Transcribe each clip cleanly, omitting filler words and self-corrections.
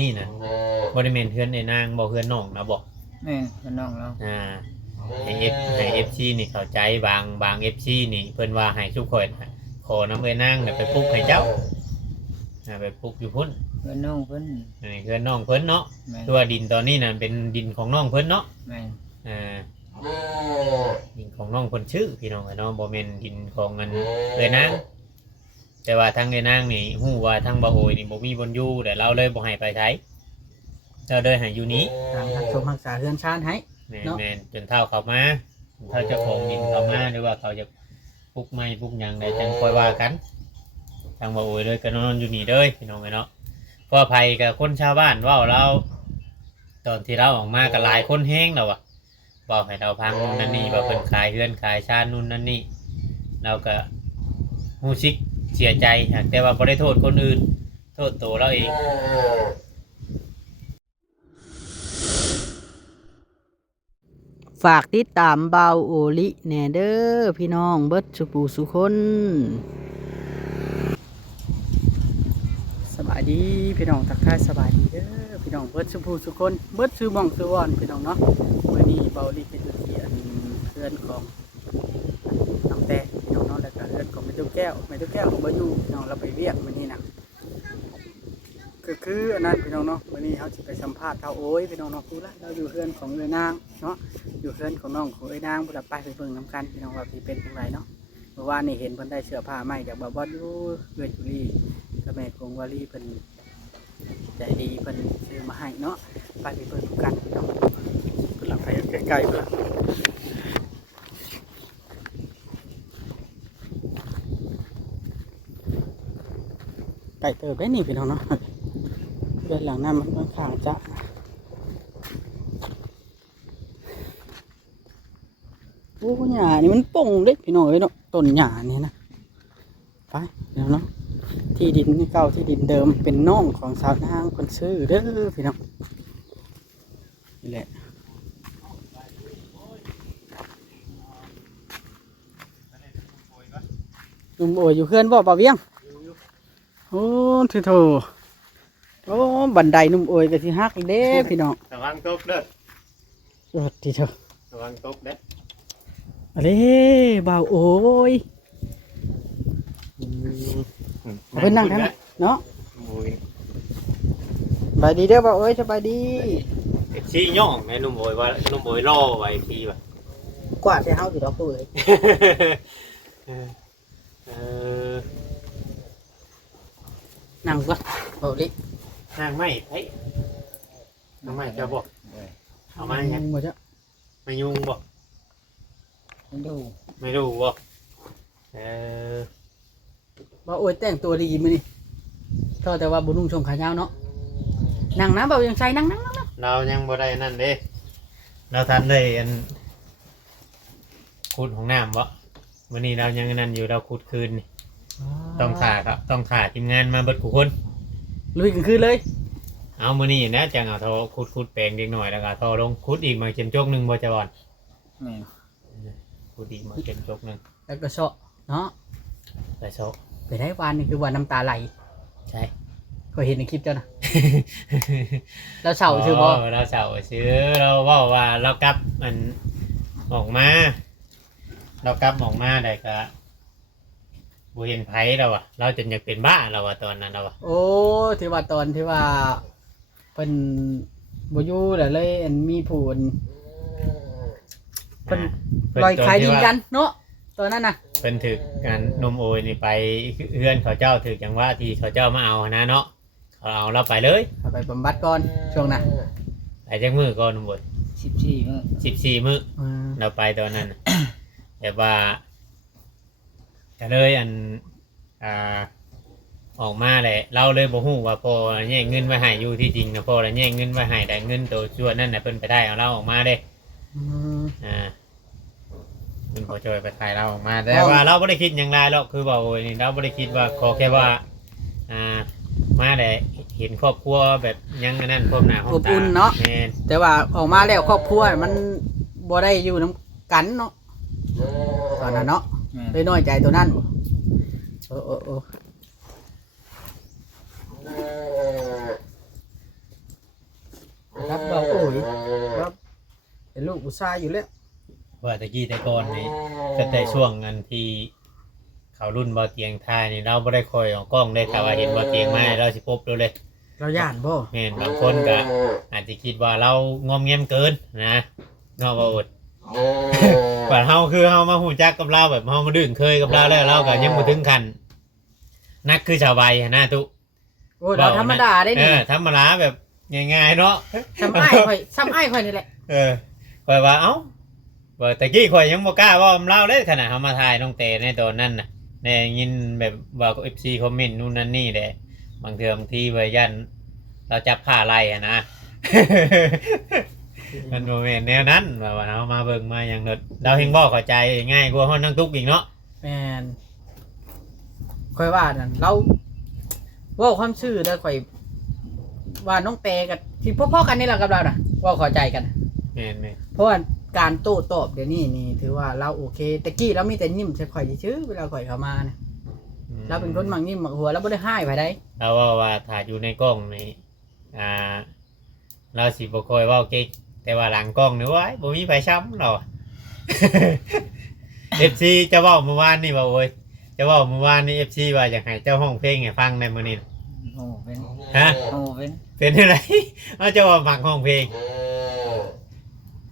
นี้น่ะบ่ได้แม่นเฮือนไอ้นางบ่เฮือนน้องนะบ่แม่นเพิ่นน้องเราให้ FC นี่เข้าใจบาง FC นี่เพิ่นว่าให้ทุกคนขอน้ำเอ้นางน่ะไปปลุกให้เจ้าไปปลุกอยู่พุ่นเพิ่นน้องเพิ่นนี่คือน้องเพิ่นเนาะตัวดินตอนนี้น่ะเป็นดินของน้องเพิ่นเนาะแม่นดินของน้องเพิ่นชื่อพี่น้องเนาะบ่แม่นดินของเงินเอ้นางแต่ว่าทางเอ้นางนี่ฮู้ว่าทางบ่โอยนี่บ่มีบนอยู่แต่เราเลยบ่ให้ไปใช้เราเลยให้อยู่นี้ทางชมรักษาเฮือนชานให้แม่นจนเท่าเขามาเท่าเจ้าของดินเขามาหรือว่าเขาจะปลูกไม้ปลูกหยังได้จังค่อยว่ากันทางบ่โอยเลยก็นอนอยู่นี่เด้อพี่น้องเนาะเพราะภัยกับคนชาวบ้านเว้าเราตอนที่เราออกมาก็หลายคนแฮงแล้วอ่ะบอกให้เราพังนู่นนั่นนี่ว่าเพิ่นขายเฮือนขายชาตินู่นนั่นนี่เราก็ฮู้สึกเสียใจแต่ว่าบ่ได้โทษคนอื่นโทษตัวเราเองฝากติดตามเบาโอลิแหน่เด้อพี่น้องเบิดสุปูสุคนสบายดีพี่น้องทักทายสบายดีเด้อพี่น้องเบิดสุปูสุคนเบิดซื้อม่องซื้อวอนพี่น้องเนาะวันนี้เบาโอลิเป็นเสียนเพื่อนของน้ำแตงพี่น้องเนาะแล้วก็เพื่อนของแม่ตุ๊กแก้วของบ่อยู่พี่น้องเราไปเวียกวันนี้นะก็คืออันนั้นพี่น้องเนาะวันนี้เขาจะไปสัมภาษณ์เท่าโอ้ยพี่น้องเนาะคือละเราอยู่เพื่อนของเอ้นางเนาะอยู่เพื่อนของน้องของเอ้นางบุตรไปเบิ่งน้ำกันพี่น้องว่าที่เป็นอย่างไรเนาะเมื่อวานนี่เห็นเพิ่นได้เสื้อผ้าใหม่จากบ่าวบอสอยู่เอื้อจุลีกับแม่ของวาลีเพิ่นใจดีเพิ่นซื้อมาให้เนาะไปเบิ่งกันพี่น้องเพิ่นหลับไปใกล้ๆเพิ่นไก่เติบได้นี่พี่น้องเนาะเดินหลังหน้ามันค่อนข้างจะโอ้หญ้านี่มันป่งเล็กพี่น้องเลยเนาะต้นหญ้านี่นะไปเดี๋ยวเนาะที่ดินนี่เก่าที่ดินเดิมเป็นน้องของสาวนางคนซื้อเด้อพี่น้องนี่แหละลุงโอยอยู่เพื่อนบ่ป่าเวียงโอ้ที่โถโอ้บันไดนุ่มโอยก็สิฮักเด้พี่น้องระวังตกเด้อโอ้ที่โถระวังตกเด้ออะไรบ่าวโอ้ยเพิ่นนั่งทั้งเนาะสบายดีเด้อบ่าวโอ้ยสบายดีชี้ย่องแม่นุ่มโอยว่านุ่มโอยรอไว้ทีว่ะกว่าจะเฮาสิดอกตัวเอ้ยนั่งก่อนบ่าวดินั่งไม่เฮ้ยนั่งไม่จะบอกเอามาไงบ่จ้ะไม่ยุ่งบอกไม่ดูบอกบ่าวโอ้ยแต่งตัวดีมื้อนี้แต่ว่าบ่นุ่งชมขายาวเนาะนั่งนะบ่าวยังใส่นั่งเรายังบ่ได้นั่นเด้เราทันได้อันขุดของน้ำวะมื้อนี้เรายังนั่นอยู่เราขุดคืนนี่ต้องถ่าครับต้องถ่าทีมงานมาเบิดทุกคนลุยกันคืนเลยเอามื้อนี้นะจังเอาท่อขุดแปลงเด็กหน่อยแล้วก็ท่อลงขุดอีกมาเข็มจกนึงบ่จะบ่อนขุดอีกมาเข็มจกนึงแล้วก็เซาะเนาะไปโซะไปได้วันนี่คือว่าน้ำตาไหลใช่ก็เห็นในคลิปเจ้านะเราเศร้าชื่อบ่เราเศร้าชื่อเราว่าเรากลับมันออกมาเรากลับออกมาได้ก็บ่เห็นไผเราอ่ะเราจนอยากเป็นบ้าเราอ่ะตอนนั้นเราอ่ะโอ้ที่ว่าตอนที่ว่าเป็นบ่อยู่แล้วเลยอันมีผู้เป็นลอยขายดินกันเนาะตอนนั้นน่ะเป็นถึกการนมโอยนี่ไปเฮือนเขาเจ้าถึกจังว่าที่เขาเจ้ามาเอานะเนาะเขาเอาเราไปเลยไปบำบัดก่อนช่วงน่ะไปจักมื้อก่อนนมโอย14 มื้อเราไปตอนนั้นแต่ว่าก็เลยอันออกมาเลยเราเลยบ่ฮู้ว่าพอแย่งเงินไว้ให้อยู่ที่จริงนะพอแล้วแย่งเงินไว้ให้แต่เงินตัวส่วนนั้นน่ะเพิ่นไปได้เอาเราออกมาเด้เพิ่นขอช่วยไปถ่ายเราออกมาแต่ว่าเราบ่ได้คิดหยังไรหรอกคือว่าโอ้ยนี่เราบ่ได้คิดว่าขอแค่ว่ามาได้เห็นครอบครัวแบบยังอันนั้นพร้อมหน้าพร้อมตาอุ่นเนาะแต่ว่าออกมาแล้วครอบครัวมันบ่ได้อยู่นำกันเนาะตอนนั้นเนาะเลยน้อยใจตัวนั้นโอ้ ลูกผู้ชายอยู่แล้ว ว่าตะกี้แต่ก่อนนี่ก็แต่ช่วงอันที่เขารุ่นบ่เตียงทายนี่เราบ่ได้คอยออกกล้องได้แต่ว่าเห็นบ่เตียงมาเราสิพบเลย เราย่านบ่ แม่นบางคนก็อาจจะคิดว่าเรางอมแงมเกินนะเนาะบ่อดว่าเฮาคือเฮามาฮู้จักกับเราแบบเฮามาดึงเคยกับเราแล้วเราก็ยังบ่ถึงขั้นนักคือชาวใบหั้นนะตุ โอ้ยเราธรรมดาได้นี่ ธรรมดาแบบง่ายๆเนาะ ซ้ำอ้ายข่อยนี่แหละ ข่อยว่าเอ้าว่าตะกี้ข่อยยังบ่กล้าเว้านำเล่าเลยขนาดเฮามาถ่ายน้องเตในตอนนั้นน่ะได้ยินแบบว่า FC คอมเมนต์นู่นนั่นนี่แหละบางเทื่อบางทีว่ายันเราจับผ้าไล่อะนะ มันโมเมนต์แนวนั้นว่าเฮามาเบิ่งมาอย่างนั้นเราเฮงบ่เข้าใจง่ายกว่าเฮานั่งทุกข์อีกเนาะ แม่นข่อยว่านั่นเราเว้าความซื่อเด้อข่อยว่าน้องเตกับที่พ่อๆกันนี่แหละกับเราน่ะเว้าเข้าใจกัน แม่น เพราะว่าการโต้ตอบเดี๋ยวนี้นี่ถือว่าเราโอเคตะกี้เรามีแต่ยิ้มใส่ข่อยซื่อๆเวลาข่อยเข้ามานะ ๆ เราเป็นคนมักยิ้มมักหัวเราบ่ได้ให้ไผได้ เราว่าถ่ายอยู่ในกล้องนี่เราสิบ่ค่อยเว้าเก่งแต่ว่าหลังกล้องนี่ว้ายบ่มีไผช้ำเรา FC จะเว้าเมื่อวานนี่ว่าโอ้ยจะเว้าเมื่อวานนี่ FC ว่าอยากให้เจ้าห้องเพลงให้ฟังในมื้อนี้ โอ้เป็น ฮะ โอ้เป็น เป็นอะไร เอาเจะว่ามักห้องเพลง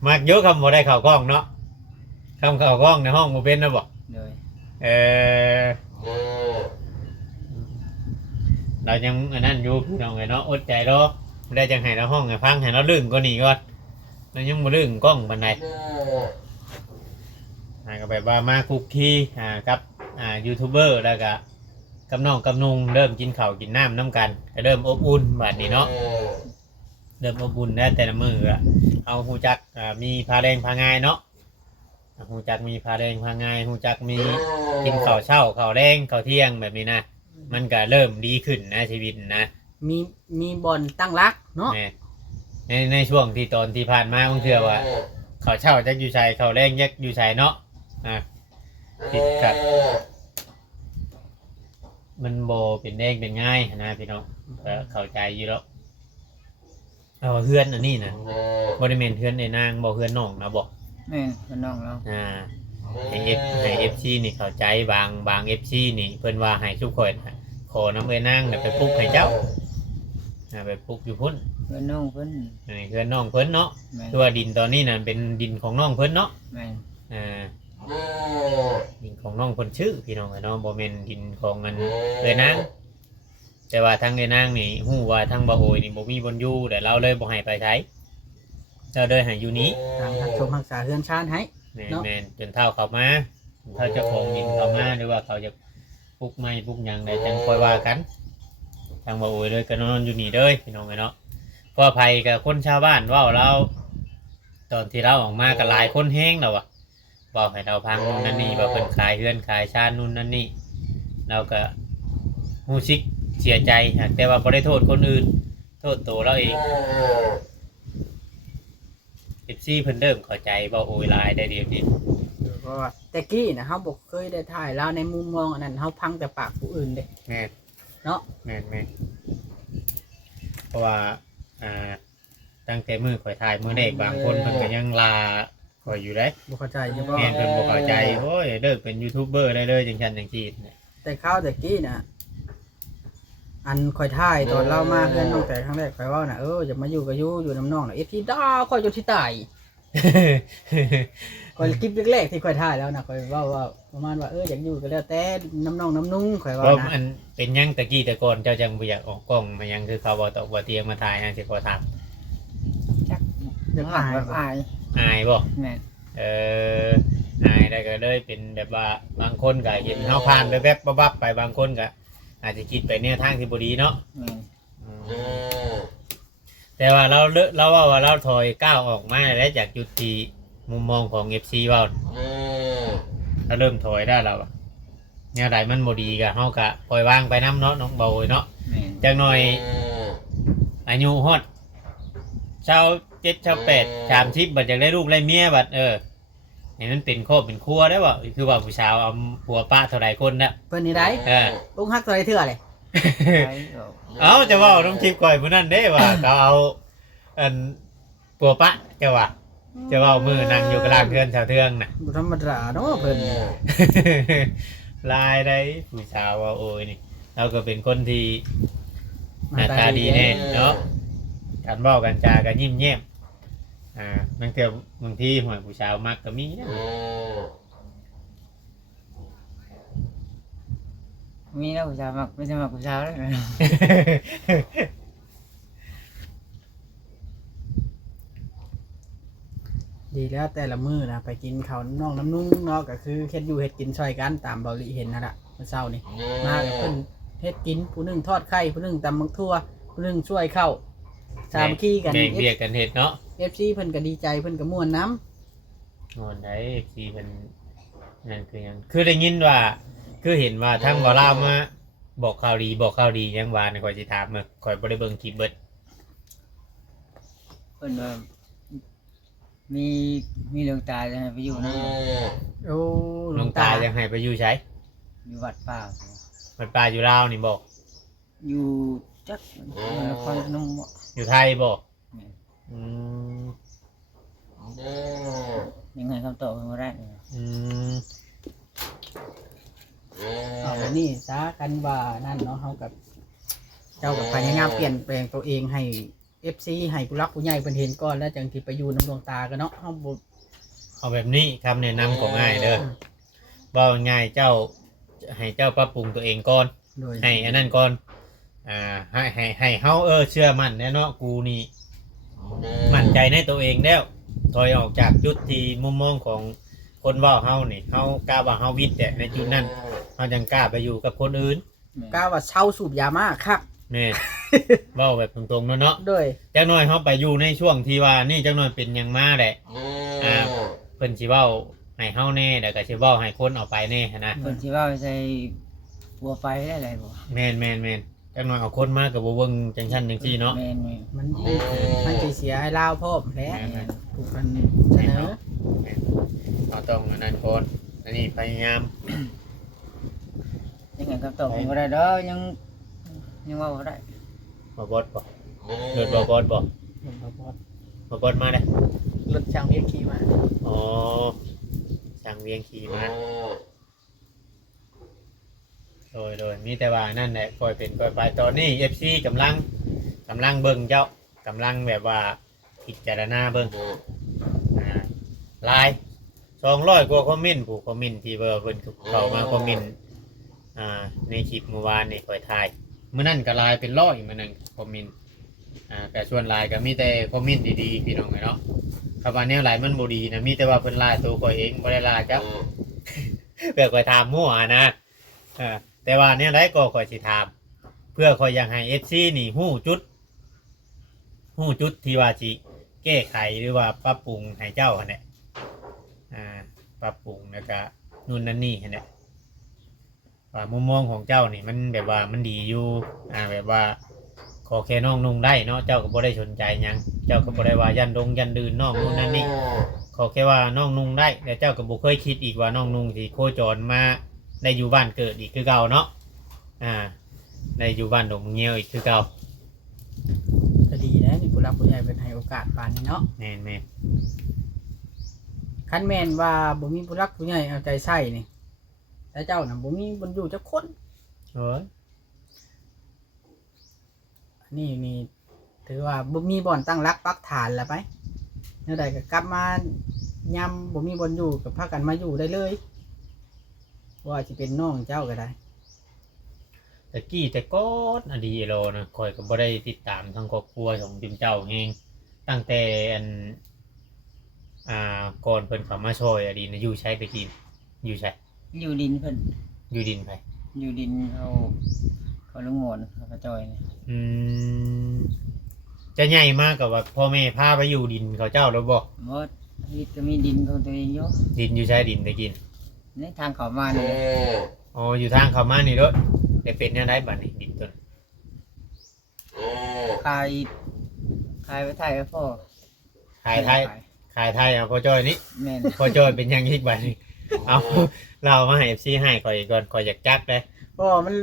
มักเยอะคำบ่ได้เข้ากล้องเนาะคำเข้ากล้องในห้องบ่เป็นนะบ่ โดย เออเรายังอันนั้นอยู่พี่น้องไงเนาะอดใจรอไม่ได้จังให้เราห้องให้ฟังให้เราลื่นก็หนีก่อนเรายังบ่ลื่นกล้องปานใดก็แบบว่ามาคุกคีกับยูทูบเบอร์แล้วก็กับน้องกับนุ่งเริ่มกินข้าวกินน้ำน้ำกันก็เริ่มอบอุ่นบัดนี้เนาะเริ่มอบอุ่นแล้วแต่ละมืออะเอาหูจักมีพาแรงพาง่ายเนาะหูจักมีพาแรงพาง่ายหูจักมีกินข้าวเช้าข้าวแรงข้าวเที่ยงแบบนี้นะมันก็เริ่มดีขึ้นนะชีวิตนะ มีบอลตั้งรักเนาะ ในช่วงที่ตอนที่ผ่านมาผมเชื่อว่าข้าวเช้าจักอยู่ใส่ข้าวแรงจักอยู่ใส่เนาะติดกับมันโบเป็นแดงเป็นง่ายนะพี่น้องเข้าใจอยู่แล้วเอาเพื่อนอันนี้นะบริเวณเพื่อนในนางบอกเพื่อนน้องนะบอก แม่นเป็นน้องเรา ให้เอฟซีนี่เข้าใจบางเอฟซีนี่เพิ่นว่าให้ทุกคนขอน้ำเอ้นางไปปลุกให้เจ้าไปปลุกอยู่พุ่น เป็นน้องเพิ่น เพื่อนน้องเพิ่นเนาะ แม่น ตัวดินตอนนี้น่ะเป็นดินของน้องเพิ่นเนาะ แม่น ดินของน้องเพิ่นชื่อพี่น้องเนาะบ่แม่นดินของเงินเอ้นางแต่ว่าทางเอ้นางนี่ฮู้ว่าทางบ่โอยนี่บ่มีบนอยู่แต่เราเลยบ่ให้ไปใช้เราเลยให้อยู่นี้ ทางชมรักษาเฮือนชานให้ แม่นจนเท่าเขามาเท่าเจ้าของดินเขามาหรือว่าเขาจะปลูกไม้ปลูกหยังใดจังค่อยว่ากันทางบ่โอยเลยก็นอนอยู่นี่เด้อพี่น้องเนาะเพราะภัยกับคนชาวบ้านเว้าเราตอนที่เราออกมาก็หลายคนแห้งแล้วอ่ะบอกให้เราพังนู่นนั่นนี่ว่าเพิ่นขายเฮือนขายชาตินู่นนั่นนี่เราก็ฮู้สึกเสียใจแต่ว่าบ่ได้โทษคนอื่นโทษตัวเราเองFC เพิ่นเริ่มเข้าใจบ่โอยหลายได้เดี๋ยวนี้ เพราะว่าแต่กี้นะเฮาบ่เคยได้ถ่ายเราในมุมมองอันนั้นเฮาพังแต่ปากผู้อื่นเด้ แม่น เนาะ แม่นเพราะว่าตั้งแต่มือข่อยถ่ายมือเด็กบางคนเพิ่นก็ยังลาข่อยอยู่ได้ บ่เข้าใจอยู่บ่ แม่นเพิ่นบ่เข้าใจโอ้ยเลิกเป็นยูทูบเบอร์ได้เลยจังซั่นจังซี่ แต่ข้าวแต่กี้น่ะอันข่อยถ่ายตอนเรามาเฮือนน้องแต่ครั้งแรกข่อยเว้าน่ะจะมาอยู่กับอยู่น้ำน้องน่ะเอฟซีด่าข่อยจนสิตายข่อยคลิปแรกๆที่ข่อยถ่ายแล้วน่ะข่อยเว้าว่าประมาณว่าอยากอยู่ก็แล้วแต่น้ำน้องน้ำนุ่งข่อย เพ ว่า ราะ นะ อันเป็นหยังตะกี้แต่ก่อนเจ้าจังบ่อยากออกกล้องมายังคือเขาบ่ตอกบ่เตียงมาถ่ายนั่นสิขอถาม จัก เดี๋ยว อ่า ถ่าย แบบอาย อายบ่ แม่น อายได้ก็เลยเป็นแบบว่าบางคนก็เห็นเฮาผ่านไปแวบๆบับๆไปบางคนก็อาจจะคิดไปแนวทางที่บ่ดีเนาะ แม่น แต่ว่าเราว่าเราถอยก้าวออกมาแล้วจากจุดที่มุมมองของ FC เว้าเราเริ่มถอยได้แล้วอะเนี่ยใดมันบ่ดีก็เฮาก็ปล่อยวางไปน้ำเนาะน้องเบาเนาะ แม่น จักหน่อยอายุฮอดชาว7ชาว8 30บัดอยากได้ลูกได้เมียบัดให้มันเป็นครอบเป็นครัวได้บ่คือว่าผู้สาวเอาผัวป้าเท่าใดคนน่ะ เพิ่นนี่ได้ลุงฮักตัวใดเทื่อเลย ไปก็ เอาจะว่าน้องทิพย์ก่อยผู้นั้นเด้ว่าเขาเอาอันปัวปะจะว่า จะเว้ามือนั่งอยู่กลางเทือนชาวเทืองน่ะ บ่ธรรมดาเนาะเพิ่น ลายได้ผู้สาวว่าโอ้ยนี่เราก็เป็นคนที่หน้าตาดีแน่เนาะการบอกกันจาก็ยิ้มแย้มนั่นคือบางทีหัวผู้สาวมักก็มีนะ มีแล้วผู้ชายมักไม่ใช่มักผู้ชายเลยนะ ดีแล้วแต่ละมื้อนะไปกินข้าวน้องน้ำนุ่งเนาะก็คือเฮ็ดอยู่เฮ็ดกินช่วยกันตามเบาหลีเห็นนั่นล่ะเมื่อเช้านี่มากับเพิ่นเฮ็ดกินผู้หนึงทอดไข่ผู้หนึงตำมักทั่วผู้หนึงช่วยข้าวสามัคคีกัน แบ่งเบียกกันเห็ดเนาะ FC เพิ่นก็ดีใจเพิ่นก็ม่วนน้ นอนได้ทีเป็นนั่นคือหยังคือได้ยินว่า คือเห็นว่าทั้งบ่เล่ามาบอกข่าวดียังว่าในคอยสิถามมาคอยบ่ได้เบิ่งคลิปเบิด เพิ่นว่ามีมีหลวงตาจะให้ไปอยู่นั่น ำโอ้ หลวงตายังให้ไปอยู่ใช้ อยู่วัดป่า มันป่าอยู่ลาวนี่บอก อยู่จักนครพนมบ่ อยู่ไทยบอก แม่น อืม ยังไงคำตอบบ่ได้เลย อืม เอาแล้วนี่ซากันว่านั่นเนาะเฮากับเจ้ากับพยายามเปลี่ยนแปลงตัวเองให้ FC ให้ผู้รักผู้ใหญ่เพิ่นเห็นก่อนแล้วจังสิไปอยู่น้ำดวงตากันเนาะเฮาบ่ เอาแบบนี้คำแนะนำก็ง่ายเด้อว่าง่ายเจ้าให้เจ้าปรับปรุงตัวเองก่อน โดย ให้อันนั้นก่อนให้เฮาเชื่อมั่นแน่เนาะกูนี่มั่นใจในตัวเองแล้วถอยออกจากจุดที่มุมมองของคนเว่าเฮานี่เฮากล้าว่าเฮาวิทย์แต่ในจุดนั้นเฮาจังกล้าไปอยู่กับคนอื่น กล้าว่าเช่าสูบยามาคัก แม่น เว้าแบบตรงๆเนาะ โดย จักหน่อยเฮาไปอยู่ในช่วงที่ว่านี่จักหน่อยเป็นหยังมาแหละเพิ่นสิเว้าให้เฮาแน่แล้วก็สิเว้าให้คนเอาไปแน่หั้นนะ เพิ่นสิว่าใส่บัวไฟได้อะไรบ่ แม่นจักหน่อยเอาคนมาก็บ่เบิ่งจังซั่นจังซี่เนาะ แม่น มันสิเสียให้ลาวพร้อมแหละ แม่น ถูกกันเสนอ เราต้องอันนั้นก่อนอันนี้พยายาม ยังไงคำตอบบ่ได้ดอกยังว่าบ่ได้ มาบอสบ่เดินบ่บอสบ่มาบอสมาเลย รถช่างเวียนขี่มา อ๋อสั่งเวียงขี่มาโดยมีแต่ว่านั่นแหละปล่อยเป็นปล่อยไปตอนนี้ FC กำลังเบิ่งเจ้ากำลังแบบว่าพิจารณาเบิ่งไลน์200กว่าคอมเมนต์ผู้คอมเมนต์ที่เพิ่นเข้ามาคอมเมนต์ในคลิปเมื่อวานนี่ค่อยถ่ายมื้อนั้นก็ไลน์เป็น100มื้อนั้นคอมเมนต์แต่ส่วนไลน์ก็มีแต่คอมเมนต์ดีๆพี่น้องเนาะคำว่าแนวไลน์มันบ่ดีนะมีแต่ว่าเพิ่นไลน์ตัวข่อยเองบ่ได้ไลน์จ้ะ เพื่อข่อยถามมั่วนะแต่ว่าแนวใดก็ข่อยสิถามเพื่อข่อยอยากให้ FC นี่ฮู้จุดที่ว่าสิแก้ไขหรือว่าปรับปรุงให้เจ้าหั่นแหละปรับปรุงแล้วก็นู่นนั่นนี่หั่นแหละว่ามุมมองของเจ้านี่มันแบบว่ามันดีอยู่แบบว่าขอแค่น้องนุ่งได้เนาะเจ้าก็บ่ได้สนใจหยังเจ้าก็บ่ได้ว่ายันดื่นน้องนู่นนั่นนี่ขอแค่ว่าน้องนุ่งได้แต่เจ้าก็บ่เคยคิดอีกว่าน้องนุ่งสิโคจรมาได้อยู่บ้านเกิดอีกคือเก่าเนาะได้อยู่บ้านดงเงี้ยวอีกคือเก่า ก็ดีนะนี่ผู้รักผู้ใหญ่เป็นให้โอกาสปานนี้เนาะ แม่น คันแม่นว่าบ่มีผู้รักผู้ใหญ่เอาใจใส่นี่แต่เจ้าน่ะบ่มีบนอยู่จักคน โอ้ย นี่ถือว่าบ่มีบ่อนตั้งรักปักฐานแล้วไปแนวใดก็กลับมายามบ่มีบ่อนอยู่ก็พากันมาอยู่ได้เลยว่าสิเป็นน้องเจ้าก็ได้ แต่กี้แต่ก้อนอดีโลนะคอยก็บ่ได้ติดตามทางครอบครัวของจุมเจ้าเองตั้งแต่อันก่อนเพิ่นเข้ามาช่วยอดีนะอยู่ใช้ตะกี้อยู่ใช้ อยู่ดินเพิ่น อยู่ดินไป อยู่ดินเขาลุงโงนเขาจอยนี่ จะใหญ่มากกับว่าพ่อแม่พาไปอยู่ดินเขาเจ้าแล้วบอก บ่มีก็มีดินของตัวเองอยู่ ดินอยู่ใช้ดินตะกี้ ในทางเขามานี่ อ๋ออยู่ทางเขามานี่เด้อได้เป็นยังไงบัดนี้ดินต้น ขายไปไทยกับพ่อ ขายไทยเอาพ่อจ้อยนี่ แม่น พ่อจ้อยเป็นยังอีกบัดนี้เอาเรามาให้ FC ให้ข่อยก่อนข่อยอยากจักเลย ก็มัน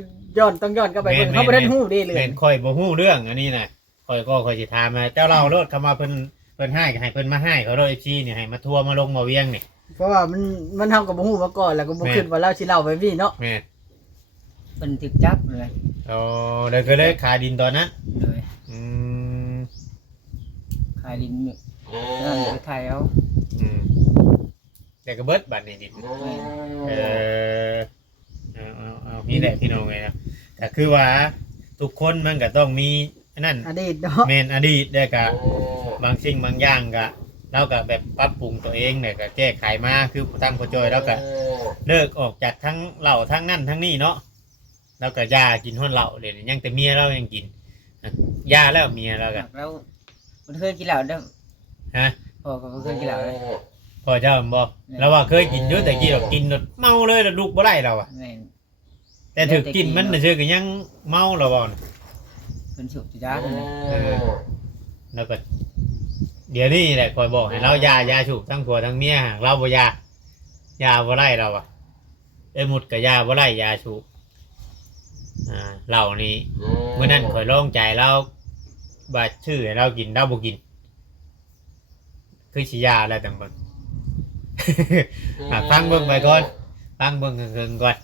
ต้องย้อนกลับไปเบิ่งเขาบ่ได้ฮู้เด้เลย แม่นข่อยบ่ฮู้เรื่องอันนี้น่ะข่อยสิถามมาเจ้าเล่ารถเข้ามาเพิ่น เพิ่นให้ก็ให้เพิ่นมาให้เขาโดย FC เนี่ยให้มาทัวร์มาลงมาเวียงนี่ เพราะว่ามันทำกับบ่ฮู้มาก่อนแล้วก็บ่ แม่ คิดว่าเราสิเล่าไปพี่เนาะ แม่น เป็นถึกจับเลย อ๋อเลยก็เลยขายดินตอนนั้น เลย อืม ขายดินอยู่นั่นไปไทยเอา อืมแต่ก็เบิดบัดนี้ดิน แม่น เออเอานี่แหละพี่น้องไงนะแต่คือว่าทุกคนมันก็ต้องมีอันนั่น อดีตเนาะ เมนอดีตได้กะบางสิ่งบางอย่างกะเราก็แบบปรับปรุงตัวเองเนี่ยก็แก้ไขมาคือตั้งพอจอยแล้วก็เลิกออกจากทั้งเหล้าทั้งนั่นทั้งนี่เนาะแล้วก็ยากินห้อนเหล้าเลยยังแต่เมียเรายังกินยาแล้วเมียเราก็ แล้วมันเคยกินเหล้าเด้อ ฮะ พ่อก็บ่เคยกินเหล้าเลย พ่อเจ้าบอกเราว่าเคยกินเยอะแต่กี้เรากินแล้วเมาเลยแล้วลูกบ่ได้เราอะ แม่น แต่ถึกกินมันน่ะเชื่อก็ยังเมาเราบอก เป็นสุจิจ้าเลยนะ แล้วก็เดี๋ยวนี้แหละคอยบอกให้เรายาฉุกทั้งผัวทั้งเมียเราบ่ยาบ่ไล่เราอะหมุดกับยาบ่ไล่ยาฉุกเหล่านี้เมื่อนั้นคอยลองใจเราบาดชื่อให้เรากินเราบ่กิน คือสิยาอะไรต่าง ๆ ฟังเบิ่งไปก่อนฟังเบิ่งเกินๆก่อน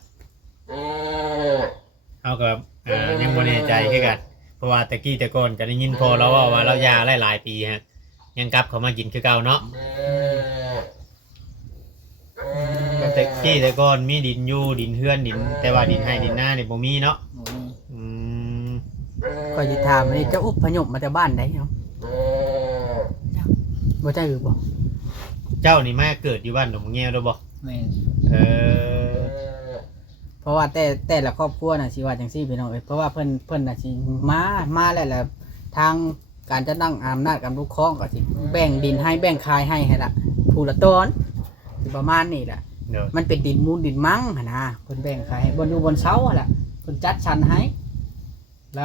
เอากับยังบ่แน่ใจคือกันเพราะว่าตะกี้แต่ก่อนก็ได้ยินพอเราว่าเรายาหลายๆปีฮะยังกลับเขามากินคือเก่าเนาะแต่กี้แต่ก่อนมีดินอยู่ดินเฮือนดิน แต่ว่าดินให้ดินหน้านี่บ่มีเนาะ หมูนี่ อืม ก็สิถามอันนี้เจ้าอุปยพมาแต่บ้านใดเนาะบ่ใช่หรือบ่ เจ้านี่มาเกิดอยู่บ้านหนองเงี้ยวด้วยบ่ แม่น เออ เพราะว่าแต่ละครอบครัวน่ะสิว่าจังซี่พี่น้องเอ้ยเพราะว่าเพิ่นน่ะสิมาแล้วแหละทางการจะตั้งอำนาจการปกครองก็สิแบ่งดินให้แบ่งคายให้ละผู้ละตอนสิประมาณนี้แหละ เดี๋ยว มันเป็นดินมูลดินมั้งหั่นนะเพิ่นแบ่งขายให้บนอยู่บนเสาหั่นล่ะเพิ่นจัดสรรให้แ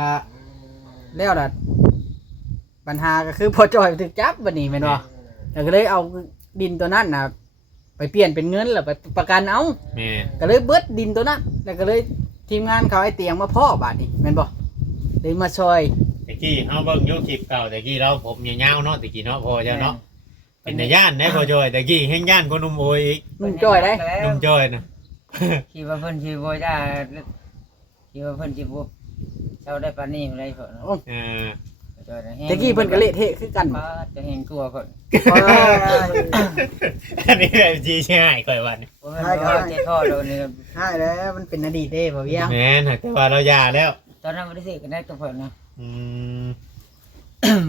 ล้วล่ะปัญหาก็คือพอจอยถูกจับบัดนี้แม่นบ่แล้วก็เลยเอาดินตัวนั้นน่ะไปเปลี่ยนเป็นเงินแล้วไปประกันเอา แม่ ก็เลยเบิดดินตัวนั้นแล้วก็เลยทีมงานเขาไอ้เตียงมาพ่อบาดนี้แม่นบ่เลยมาซอย ตะกี้เฮาเบิ่งอยู่คลิปเก่าตะกี้เราผมยาวๆเนาะตะกี้เนาะพอเจ้าเนาะเป็นตาย่านได้พอจอยตะกี้แห่งย่านคนหนุ่มโอยอีก นุ่มจ้อยได้ หนุ่มจ้อยนะ คิดว่าเพิ่นสิบ่ได้คิดว่าเพิ่นสิบ่เช้าได้ปานนี้อะไรเพิ่นเนาะ อ่า จอยนะแฮง ตะกี้เพิ่นก็เละเทะคือกันบ่ ป้าจะแฮงกลัวเพิ่น อันนี้แบบจีใช่ก่อยวัน บ่แม่นว่าเจ็ดท่อโดนนี่ ใช่แล้วมันเป็นอดีตเด้บ่เวียง แม่นแต่ว่าเราหย่าแล้ว ตอนนั้นบ่ได้สิกันได้กับเพิ่นนะ อืม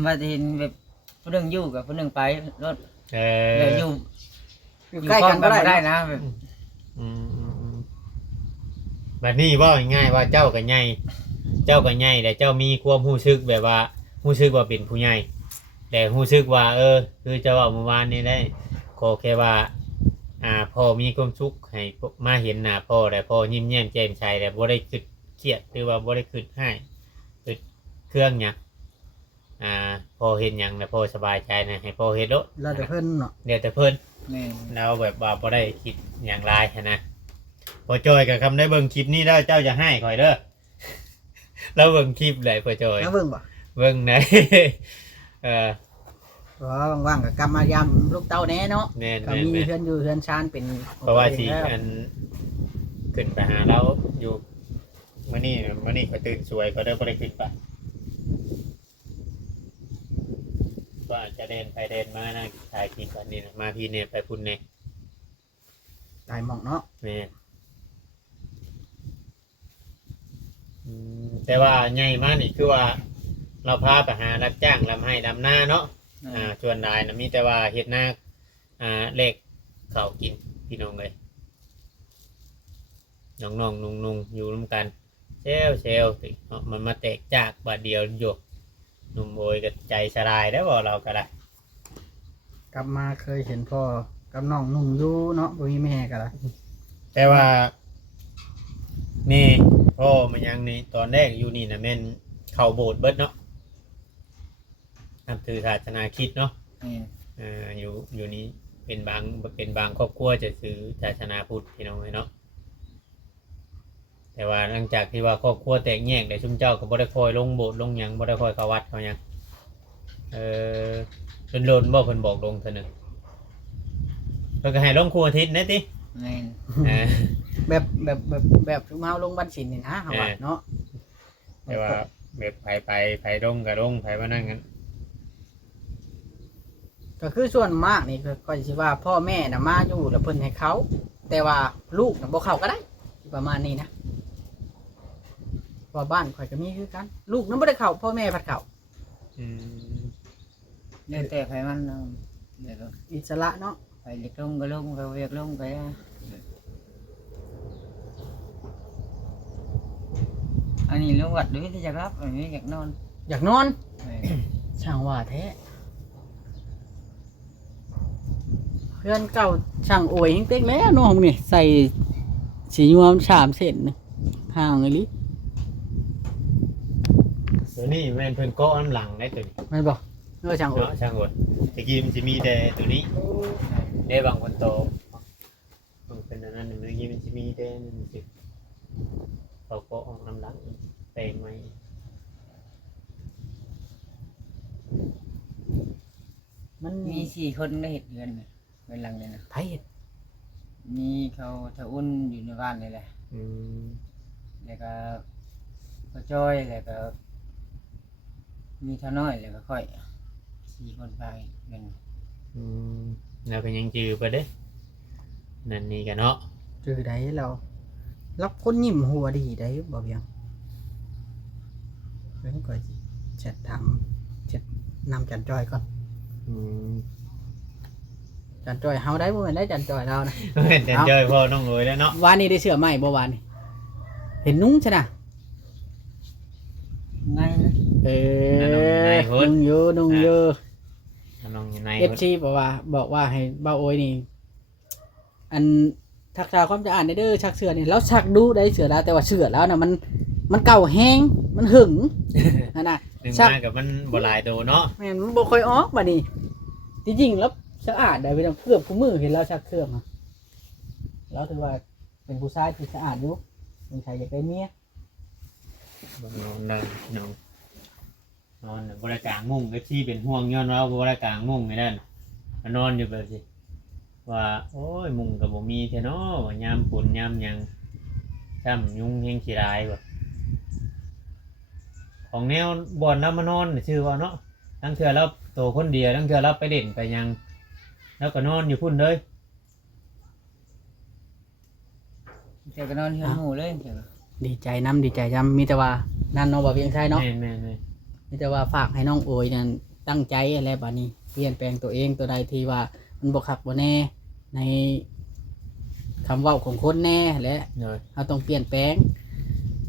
ว่าจะเห็นแบบผู้หนึงอยู่กับผู้หนึงไปรถ เอ แล้ อ วอยู่ อยู่ อยู่ ใกล้ พร้อ กั ม น กั บ่ นบ่ ได้ ได้ นะ นะแบบ อืมแบบนี้ว่าง่ายๆว่าเจ้ากับใหญ่เจ้ากับใหญ่แต่เจ้ามีความรู้สึกแบบว่ารู้สึกว่าเป็นผู้ใหญ่แต่รู้สึกว่า คือเจ้าว่าเมื่อวานนี้ได้ขอแค่ว่า พ่อมีความสุขให้มาเห็นหน้าพ่อแต่พ่อยิ้มแย้มแจ่มใสแต่บ่ได้คิดเครียดหรือว่าบ่ได้คิดให้คิดเครื่องหยังพ่อเห็นหยังแล้วพ่อสบายใจนะให้พ่อเฮ็ดโลด แล้วแต่เพิ่นเนาะ เดี๋ยวแต่เพิ่น แม่น เราแบบว่าบ่ได้คิดอย่างไรนะพอจอยกับคำได้เบิ่งคลิปนี้แล้วเจ้าจะให้คอยเด้อ แล้วเบิ่งคลิปเลยพอจอย แล้วเบิ่งบ่ เบิ่งไหน เพราะว่าว่างๆก็กลับมายามลูกเต้าแน่เนาะ แม่น ก็ แม่น มี แม่น เพื่อนอยู่เพื่อนชานเป็น เพราะว่าสิ แล้ว อันขึ้นไปหาเราอยู่มื้อนี้ก็ตื่นสวยก็ได้บ่ได้ขึ้นไปว่าจะเดินไปเดินมานะถ่ายคลิปอันนี้นะมาพี่เนี่ยไปพุ่นเนี่ย ตายหมองเนาะ แม่นแต่ว่าใหญ่มากนี่คือว่า เราพาไปหารับจ้างลำให้ลำหน้าเนาะชวนได้นะมีแต่ว่าเฮ็ดหน้าเลขเขากินพี่น้องเลยน้องๆนุ่งๆอยู่ร่วมกันเซลติมันมาแตกจากบาดเดียวอยู่หนุ่มโอยกับใจสลายได้บ่เราก็ได้ กลับมาเคยเห็นพ่อกับน้องนุ่งอยู่เนาะบ่มีแม่ก็ละ แต่ว่านี่พ่อมันยังนี่ตอนแรกอยู่นี่นะแม่นเข้าโบสถ์เบิดเนาะนับถือศาสนาคริสต์เนาะ แม่น อยู่นี้เป็นบางครอบครัวจะถือศาสนาพุทธพี่น้องเนาะแต่ว่าหลังจากที่ว่าครอบครัวแตกแยกได้ชุมเจ้าก็บ่ได้คอยลงโบสถ์ลงหยังบ่ได้คอยเข้าวัดเขาหยัง เป็นโดนบ่เพิ่นบอกลงเท่านึงเพิ่นก็ให้ลงครูอาทิตย์นะติ แม่น เออ แบบชุมเฮาลงบัญชีนี่นะเฮาว่าเนาะ แต่ว่าแบบไผลงก็ลงไผว่านั่นกัน ก็คือส่วนมากนี่ก็สิว่าพ่อแม่น่ะมาอยู่แล้วเพิ่นให้เขา แต่ว่าลูกน่ะบ่เข้าก็ได้ประมาณนี้นะเพราะบ้านข่อยก็มีคือกัน ลูกนั้นบ่ได้เข้าพ่อแม่พัดเข้า อืม เดี๋ยวแต่ไผมันเอาเดี๋ยวก็ อิสระเนาะ ไปเรียกลงก็ลงไปเรียกลงไปอันนี้ลงวัดด้วยที่จะรับอันนี้อยากนอน อยากนอน แม่น ช่างว่าแท้เพื่อนเก่าช่างอวยหิงเต็กแล้วน้องนี่ใส่สียวม3 เส้นนึงห่างอีหลี เดี๋ยวนี้แม่นเพิ่นเก็น้ำหลังได้ตัวนี้ แม่นบ่เออช่างอวย เนาะช่างอดตะกี้มันสิมีแต่ตัวนี้ได้บางคนโตมันเป็นอันนั้นเมื่อกี้มันสิมีแต่นั่นสิเขาก็ออกน้ำหลังแปลงไว้ มัน มี4 คนได้เห็ดเดือนน่ะเวลาเลยนะ ไผเฮ็ด มีเขาทะอุ่นอยู่ในบ้านนี่แหละ อืม แล้วก็พ่อจ้อยแล้วก็มีเท่าน้อยแล้วก็ค่อย4 คนไปเงิน อืมแล้วก็ยังจือไปเด้นั่นนี่กันเนาะ จือได้เรารับคนยิ้มหัวดีได้บ่เพียงเพิ่นก็สิแชทถามแชทนำจันจอยก่อน อืม จันจอยเฮาได้บ่แม่นได้จันจอยเรานะ เห็นแต่เจอพ่อน้องโอยแล้วเนาะ วานนี้ได้เสื้อใหม่บ่วานนี้เห็นนุ่งใช่น่ะ ไงนะ เอนุ่งอยู่นุ่งอยู่ น้องอยู่ใน FC บอกว่าให้เบาโอยนี่อันทักษะความสะอาดเด้อชักเสื้อนี่แล้วชักดูได้เสื้อแล้วแต่ว่าเสื้อแล้วน่ะมันเก่าแห้งมันหึงนั่นน่ะ หนึ่ง ชัก มากับมันบ่หลายโตเนาะ แม่นมันบ่ค่อยออกบัดนี้จริงๆแล้วสะอาดได้ไปทั้งเกือบทุกมื้อเห็นเราชักเครื่องอะแล้วถือว่าเป็นผู้ชายที่สะอาดอยู่เป็นชายอยากได้เมีย บ่นอนเลยน้องนอนน่ะบ่ได้กลางมุ้งก็ที่เป็นห่วงย้อนว่าบ่ได้กลางมุ้งไอ้นั่นนอนอยู่แบบสิว่าโอ้ยมุ้งก็บ่มีแท้เนาะว่ายามฝุ่นยามหยังช้ำยุงแฮงขี้รายว่ะของแนวบ่อนเรามานอนน่ะชื่อว่าเนาะทั้งเทื่อเราโตคนเดียวทั้งเทื่อเราไปเล่นไปหยังแล้วก็นอนอยู่พุ่นเลย เดี๋ยวก็นอนเฮือนหมู่เลยเดี๋ยว ดีใจน้ำดีใจจำมีแต่ว่านั่นเนาะบ่เพียงใช่เนาะ แม่น มีแต่ว่าฝากให้น้องโอยนั่นตั้งใจอะไรบัดนี้เปลี่ยนแปลงตัวเองตัวใดที่ว่ามันบ่คักบ่แน่ในคำเว้าของคนแน่และ ๆเลย เราต้องเปลี่ยนแปลง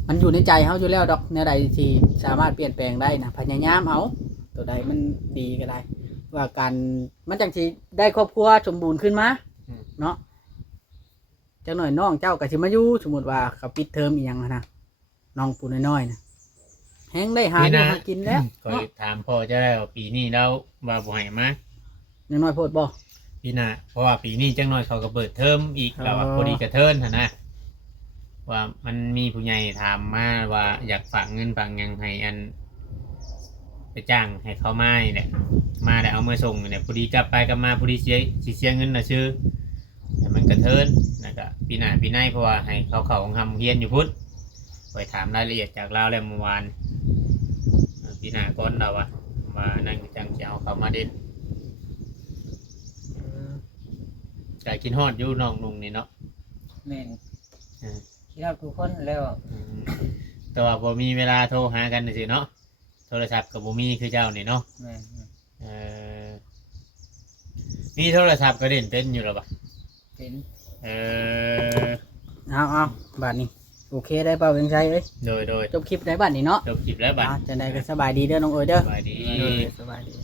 มันอยู่ในใจเฮาอยู่แล้วดอกแนวใดที่สามารถเปลี่ยนแปลงได้นะพยายามเอาตัวใดมันดีก็ได้ ว่าการมันจังสิได้ครอบครัวสมบูรณ์ขึ้นมาเนาะจังหน่อยน้องเจ้าก็สิมาอยู่สมมุติว่าเขาปิดเทอมอีหยังหั้นนะน้องผู้น้อยๆนะแฮงได้หาอยู่หากินแล้ว ก็ถามพ่อจะได้ว่าปีนี้เราว่าบ่ให้มา น้อยๆโพดบ่ ปีหน้าเพราะว่าปีนี้จังน้อยเขาก็เปิดเทอมอีก อ๋อ เราว่าพอดีกระเทินหั่นนะว่ามันมีผู้ใหญ่ถามมาว่าอยากฝากเงินฝากหยังให้อันไปจ้างให้เขามานี่แหละมาแล้วเอามาส่งนี่แหละพอดีกลับไปกลับมาพอดีเสียเงินน่ะชื่อแต่มันกระเทินนะก็ปีหน้าปีในเพราะว่าให้เขาของทำเฮียนอยู่พุทธไปถามรายละเอียดจากเราแล้วเมื่อวานปีหน้าก่อนเราอะมานั่งจังจะเอาเขามาเด่นไก่กินฮอดอยู่น้องนุ่งนี่เนาะ แม่น อืม คิดเอาทุกคนแล้ว แต่ว่าบ่มีเวลาโทรหากันสิเนาะโทรศัพท์กับบ่มีคือเจ้านี่เนาะ แม่น เอ่อมีโทรศัพท์ก็เด่นเป็นอยู่แล้วปะ เป็น เออ เอาบัดนี้โอเคได้เปล่าเพียงใช่เอ้ย โดย จบคลิปได้บัดนี้เนาะ จบคลิปแล้วบัด จังไดก็สบายดีเด้อน้องโอยเด้อ สบายดี สบายดี